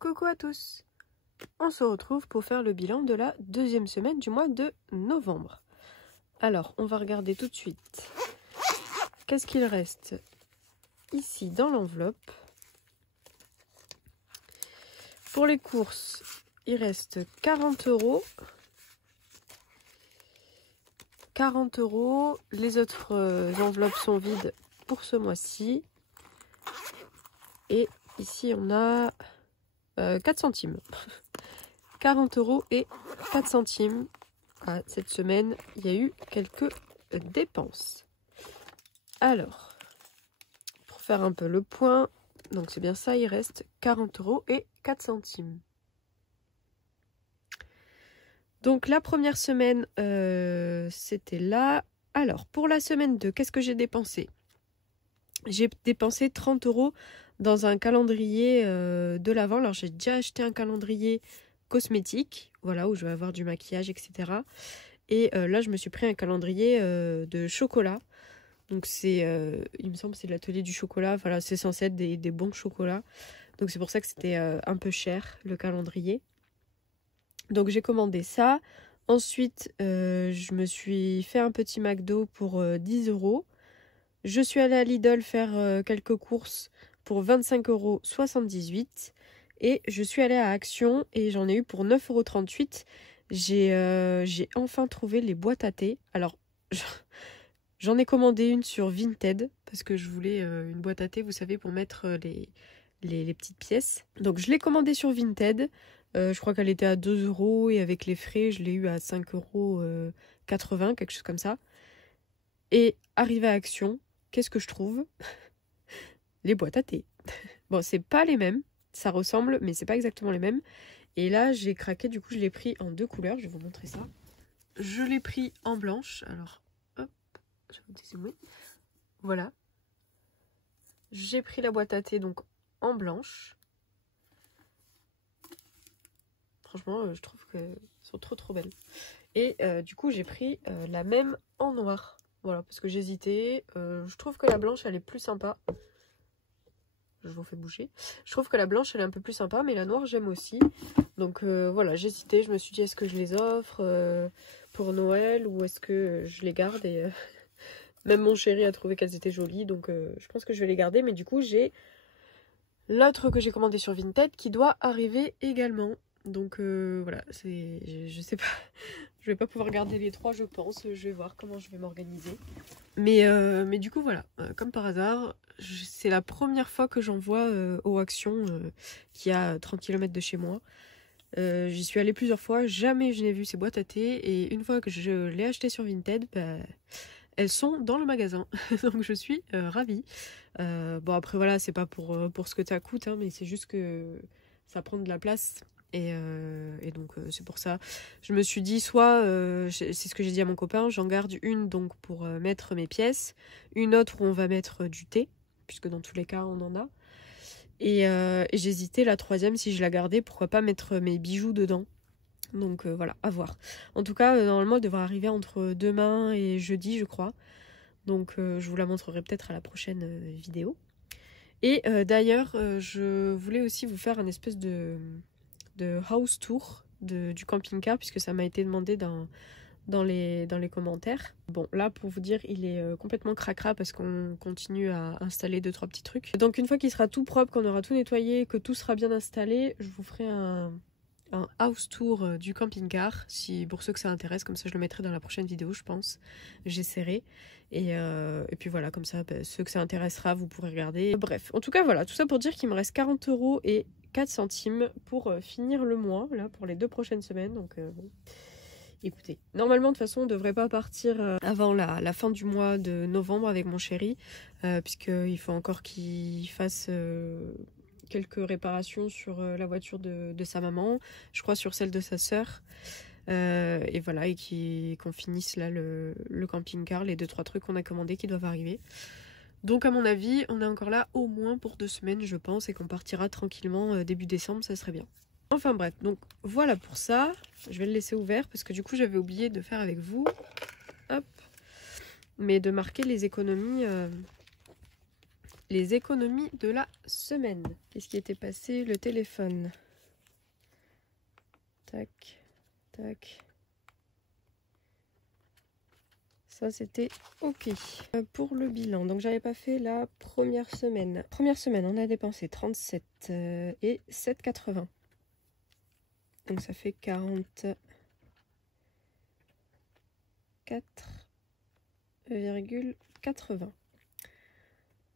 Coucou à tous! On se retrouve pour faire le bilan de la deuxième semaine du mois de novembre. Alors, on va regarder tout de suite. Qu'est-ce qu'il reste ici dans l'enveloppe? Pour les courses, il reste 40 €. 40 €. Les autres enveloppes sont vides pour ce mois-ci. Et ici, on a 4 centimes. 40 € et 4 centimes. Ah, cette semaine, il y a eu quelques dépenses. Alors, pour faire un peu le point, donc c'est bien ça, il reste 40 € et 4 centimes. Donc la première semaine, c'était là. Alors, pour la semaine 2, qu'est-ce que j'ai dépensé? J'ai dépensé 30 € dans un calendrier de l'Avent. Alors, j'ai déjà acheté un calendrier cosmétique, voilà, où je vais avoir du maquillage, etc. Et là, je me suis pris un calendrier de chocolat. Donc, c'est, il me semble, c'est de l'atelier du chocolat. Voilà, c'est censé être des bons chocolats. Donc, c'est pour ça que c'était un peu cher, le calendrier. Donc, j'ai commandé ça. Ensuite, je me suis fait un petit McDo pour 10 €. Je suis allée à Lidl faire quelques courses pour 25,78 €. Et je suis allée à Action et j'en ai eu pour 9,38 €. J'ai enfin trouvé les boîtes à thé. Alors, j'en ai commandé une sur Vinted parce que je voulais une boîte à thé, vous savez, pour mettre les petites pièces. Donc, je l'ai commandée sur Vinted. Je crois qu'elle était à 2 € et avec les frais, je l'ai eu à 5,80 €, quelque chose comme ça. Et arrivé à Action, qu'est-ce que je trouve? Les boîtes à thé. Bon, c'est pas les mêmes, ça ressemble, mais c'est pas exactement les mêmes. Et là, j'ai craqué, du coup, je l'ai pris en 2 couleurs, je vais vous montrer ça. Je l'ai pris en blanche, alors, hop, je vais vous dézoomer. Voilà. J'ai pris la boîte à thé, donc, en blanche. Franchement, je trouve qu'elles sont trop belles. Et du coup, j'ai pris la même en noir. Voilà, parce que j'hésitais. Je trouve que la blanche, elle est plus sympa. Je vous fais bouger. Je trouve que la blanche, elle est un peu plus sympa, mais la noire, j'aime aussi. Donc voilà, j'hésitais. Je me suis dit, est-ce que je les offre pour Noël ou est-ce que je les garde? Et même mon chéri a trouvé qu'elles étaient jolies. Donc je pense que je vais les garder. Mais du coup, j'ai l'autre que j'ai commandé sur Vinted qui doit arriver également. Donc voilà, je sais pas, je vais pas pouvoir garder les trois, je pense. Je vais voir comment je vais m'organiser. Mais du coup voilà, comme par hasard, c'est la première fois que j'en vois au Action qui a 30 km de chez moi. J'y suis allée plusieurs fois, jamais je n'ai vu ces boîtes à thé. Et une fois que je l'ai acheté sur Vinted, bah, elles sont dans le magasin. Donc je suis ravie. Bon après voilà, c'est pas pour ce que ça coûte, hein, mais c'est juste que ça prend de la place. Et donc c'est pour ça. Je me suis dit soit, c'est ce que j'ai dit à mon copain, j'en garde une donc pour mettre mes pièces. Une autre où on va mettre du thé, puisque dans tous les cas on en a. Et j'hésitais la troisième si je la gardais, pourquoi pas mettre mes bijoux dedans. Donc voilà, à voir. En tout cas, normalement, elle devrait arriver entre demain et jeudi, je crois. Donc je vous la montrerai peut-être à la prochaine vidéo. Et d'ailleurs, je voulais aussi vous faire un espèce de house tour du camping-car, puisque ça m'a été demandé dans les commentaires. Bon, là, pour vous dire, il est complètement cracra parce qu'on continue à installer 2-3 petits trucs. Donc une fois qu'il sera tout propre, qu'on aura tout nettoyé, que tout sera bien installé, je vous ferai un house tour du camping-car, si pour ceux que ça intéresse. Comme ça je le mettrai dans la prochaine vidéo, je pense. J'essaierai. Et puis voilà, comme ça, bah, ceux que ça intéressera, vous pourrez regarder. Bref, en tout cas voilà, tout ça pour dire qu'il me reste 40 € et 4 centimes pour finir le mois, là, pour les 2 prochaines semaines. Donc bon, écoutez, normalement de toute façon on ne devrait pas partir avant la fin du mois de novembre avec mon chéri, puisqu'il faut encore qu'il fasse quelques réparations sur la voiture de sa maman, je crois sur celle de sa sœur, et voilà, et qu'on finisse là le camping-car, les 2-3 trucs qu'on a commandés qui doivent arriver. Donc à mon avis, on est encore là au moins pour 2 semaines, je pense, et qu'on partira tranquillement début décembre, ça serait bien. Enfin bref, donc voilà pour ça. Je vais le laisser ouvert parce que du coup j'avais oublié de faire avec vous. Hop. Mais de marquer les économies de la semaine. Qu'est-ce qui était passé? Le téléphone. Tac, tac. Ça, c'était ok. Pour le bilan, donc j'avais pas fait la première semaine. Première semaine, on a dépensé 37 et 7,80. Donc ça fait 44,80.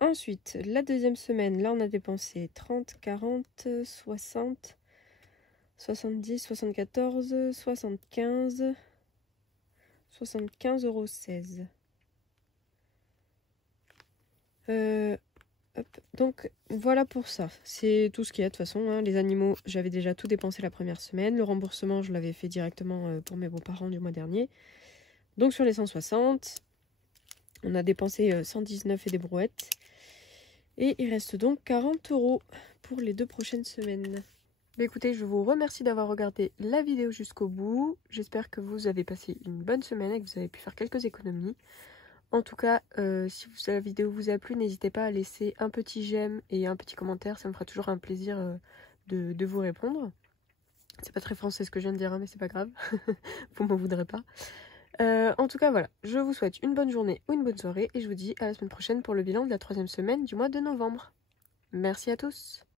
Ensuite, la deuxième semaine, là on a dépensé 30, 40, 60, 70, 74, 75, 75,16 €. Hop. Donc voilà pour ça. C'est tout ce qu'il y a de toute façon. Hein. Les animaux, j'avais déjà tout dépensé la première semaine. Le remboursement, je l'avais fait directement pour mes beaux-parents du mois dernier. Donc sur les 160, on a dépensé 119 et des brouettes. Et il reste donc 40 € pour les 2 prochaines semaines. Mais écoutez, je vous remercie d'avoir regardé la vidéo jusqu'au bout. J'espère que vous avez passé une bonne semaine et que vous avez pu faire quelques économies. En tout cas, si la vidéo vous a plu, n'hésitez pas à laisser un petit j'aime et un petit commentaire. Ça me fera toujours un plaisir de vous répondre. C'est pas très français ce que je viens de dire, hein, mais c'est pas grave. Vous m'en voudrez pas. En tout cas, voilà. Je vous souhaite une bonne journée ou une bonne soirée. Et je vous dis à la semaine prochaine pour le bilan de la 3e semaine du mois de novembre. Merci à tous.